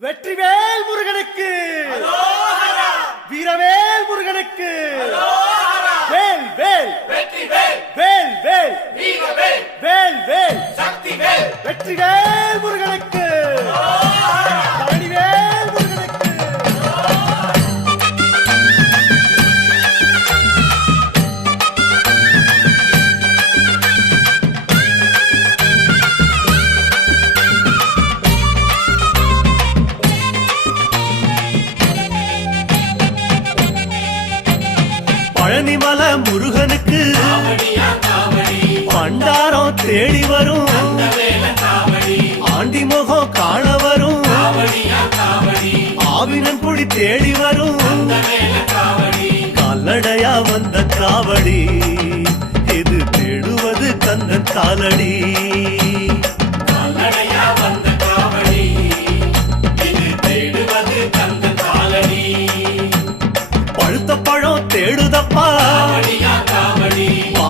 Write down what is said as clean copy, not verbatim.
வெற்றிவேல் முருகனுக்கு வீரவேல் முருகனுக்கு வேல் வேல் வெற்றிவேல் வேல் வேல் வீரவேல் வேல் வேல் சக்திவேல் வெற்றிவேல் முருகனுக்கு பழனிவேல் முருகனுக்கு பழனிமல முருகனுக்கு காவடியா காவடி பண்டாரம் தேடி வரும் வேல காவடி ஆண்டி முகம் காண வரும் காவடியா காவடி ஆவினன் குடி தேடி வரும் வேல காவடி கால்நடையா வந்த காவடி இது தேடுவது கந்தன் காலடி கால்நடையா வந்த காவடி இது தேடுவது கந்த காலடி பழுத்த பழம் தேடுதப்பா